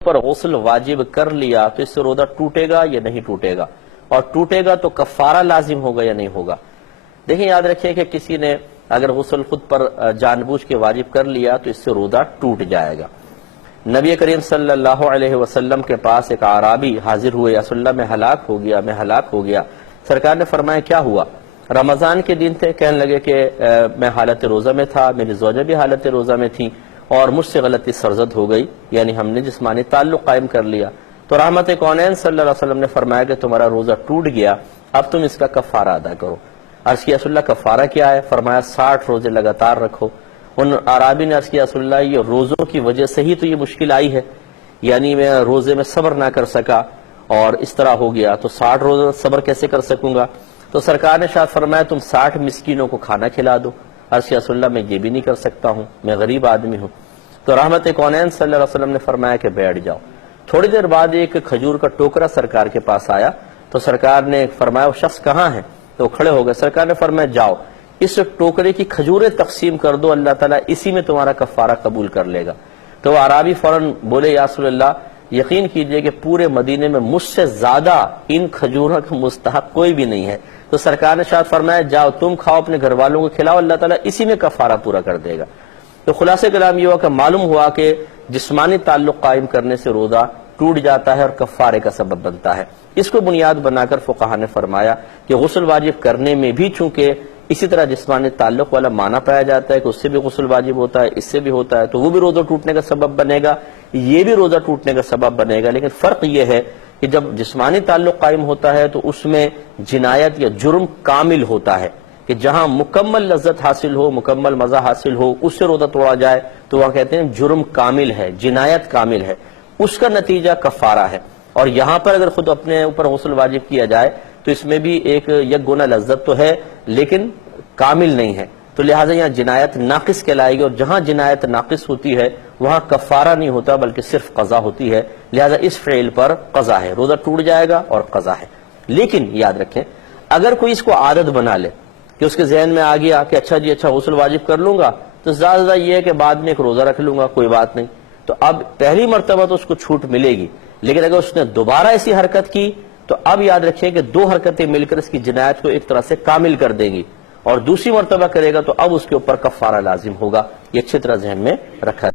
پر غسل واجب کر لیا تو اس سے روزہ ٹوٹے گا یا نہیں ٹوٹے گا، اور ٹوٹے گا تو کفارہ لازم ہوگا یا نہیں ہوگا۔ دیکھیں، یاد رکھیں کہ کسی نے اگر غسل خود پر جان بوجھ کے واجب کر لیا تو اس سے روزہ ٹوٹ جائے گا۔ نبی کریم صلی اللہ علیہ وسلم کے پاس ایک اعرابی حاضر ہوئے، رسول اللہ میں ہلاک ہو گیا۔ سرکار نے فرمایا کیا ہوا؟ رمضان کے دن تھے، کہنے لگے کہ میں حالت روزہ میں تھا، میری زوجہ بھی حالت روزہ میں تھی اور مجھ سے غلطی سرزد ہو گئی، یعنی ہم نے جسمانی تعلق قائم کر لیا۔ تو رحمت کونین صلی اللہ علیہ وسلم نے فرمایا کہ تمہارا روزہ ٹوٹ گیا، اب تم اس کا کفارہ ادا کرو۔ عرض کیا رسول اللہ کفارہ کیا ہے؟ فرمایا 60 روزے لگاتار رکھو۔ ان عرابی نے عرض کیا رسول اللہ یہ روزوں کی وجہ سے ہی تو یہ مشکل آئی ہے، یعنی میں روزے میں صبر نہ کر سکا اور اس طرح ہو گیا، تو 60 روزہ صبر کیسے کر سکوں گا؟ تو سرکار نے شاید فرمایا تم 60 مسکینوں کو کھانا کھلا دو۔ عرض کیا رسول اللہ میں یہ بھی نہیں کر سکتا ہوں، میں غریب آدمی ہوں۔ تو رحمت کونین صلی اللہ علیہ وسلم نے فرمایا کہ بیٹھ جاؤ۔ تھوڑی دیر بعد ایک کھجور کا ٹوکرا سرکار کے پاس آیا، تو سرکار نے فرمایا وہ شخص کہاں ہے؟ تو کھڑے ہو گئے۔ سرکار نے فرمایا جاؤ اس ٹوکرے کی کھجوریں تقسیم کر دو، اللہ تعالیٰ اسی میں تمہارا کفارہ قبول کر لے گا۔ تو وہ عرابی فوراً بولے یا رسول اللہ یقین کیجئے کہ پورے مدینے میں مجھ سے زیادہ ان کھجوروں کا مستحق کوئی بھی نہیں ہے۔ تو سرکار نے شاید فرمایا جاؤ تم کھاؤ، اپنے گھر والوں کو کھلاؤ، اللہ تعالیٰ اسی میں کفارہ پورا کر دے گا۔ تو خلاصہ کلام یہ ہوا کہ معلوم ہوا کہ جسمانی تعلق قائم کرنے سے روزہ ٹوٹ جاتا ہے اور کفارے کا سبب بنتا ہے۔ اس کو بنیاد بنا کر فقہا نے فرمایا کہ غسل واجب کرنے میں بھی چونکہ اسی طرح جسمانی تعلق والا معنی پایا جاتا ہے کہ اس سے بھی غسل واجب ہوتا ہے، اس سے بھی ہوتا ہے، تو وہ بھی روزہ ٹوٹنے کا سبب بنے گا، یہ بھی روزہ ٹوٹنے کا سبب بنے گا۔ لیکن فرق یہ ہے کہ جب جسمانی تعلق قائم ہوتا ہے تو اس میں جنایت یا جرم کامل ہوتا ہے، کہ جہاں مکمل لذت حاصل ہو، مکمل مزہ حاصل ہو، اس سے روزہ توڑا جائے تو وہاں کہتے ہیں جرم کامل ہے، جنایت کامل ہے، اس کا نتیجہ کفارہ ہے۔ اور یہاں پر اگر خود اپنے اوپر غسل واجب کیا جائے تو اس میں بھی ایک یک گنا لذت تو ہے لیکن کامل نہیں ہے، تو لہٰذا یہاں جنایت ناقص کہلائے گی، اور جہاں جنایت ناقص ہوتی ہے وہاں کفارہ نہیں ہوتا بلکہ صرف قضا ہوتی ہے، لہٰذا اس فعل پر قضا ہے، روزہ ٹوٹ جائے گا اور قضا ہے۔ لیکن یاد رکھیں اگر کوئی اس کو عادت بنا لے کہ اس کے ذہن میں آ گیا کہ اچھا جی اچھا غسل واجب کر لوں گا تو زیادہ یہ ہے کہ بعد میں ایک روزہ رکھ لوں گا، کوئی بات نہیں، تو اب پہلی مرتبہ تو اس کو چھوٹ ملے گی، لیکن اگر اس نے دوبارہ ایسی حرکت کی تو اب یاد رکھیں کہ 2 حرکتیں مل کر اس کی جنایت کو ایک طرح سے کامل کر دیں گی، اور دوسری مرتبہ کرے گا تو اب اس کے اوپر کفارہ لازم ہوگا۔ یہ اچھی طرح ذہن میں رکھا